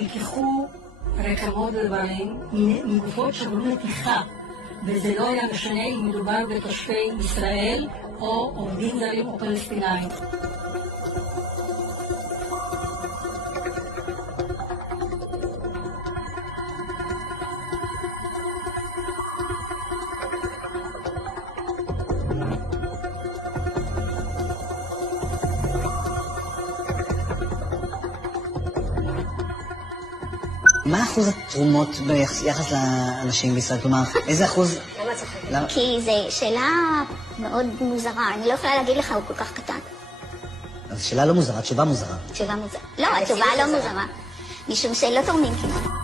נלקחו רקמות ודברים מגופות שעברו נתיחה, וזה לא היה משנה אם מדובר בתושבי ישראל או עובדים זרים או פלסטינאים. מה אחוז התרומות ביחס לאנשים בישראל? כלומר, איזה אחוז? כי זו שאלה מאוד מוזרה. אני לא יכולה להגיד לך, הוא כל כך קטן. אז שאלה לא מוזרה, תשובה מוזרה. תשובה מוזרה. לא, התשובה לא מוזרה. משום שלא תורמים כמעט.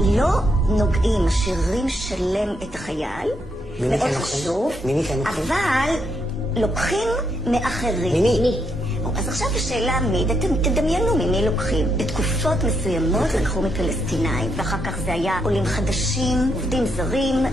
לא נוגעים, משאירים שלם את החייל, מאוד חשוב, אבל לוקחים מאחרים. ממי? אז עכשיו השאלה מי, אתם תדמיינו ממי לוקחים. בתקופות מסוימות לקחו מפלסטינאים, ואחר כך זה היה עולים חדשים, עובדים זרים.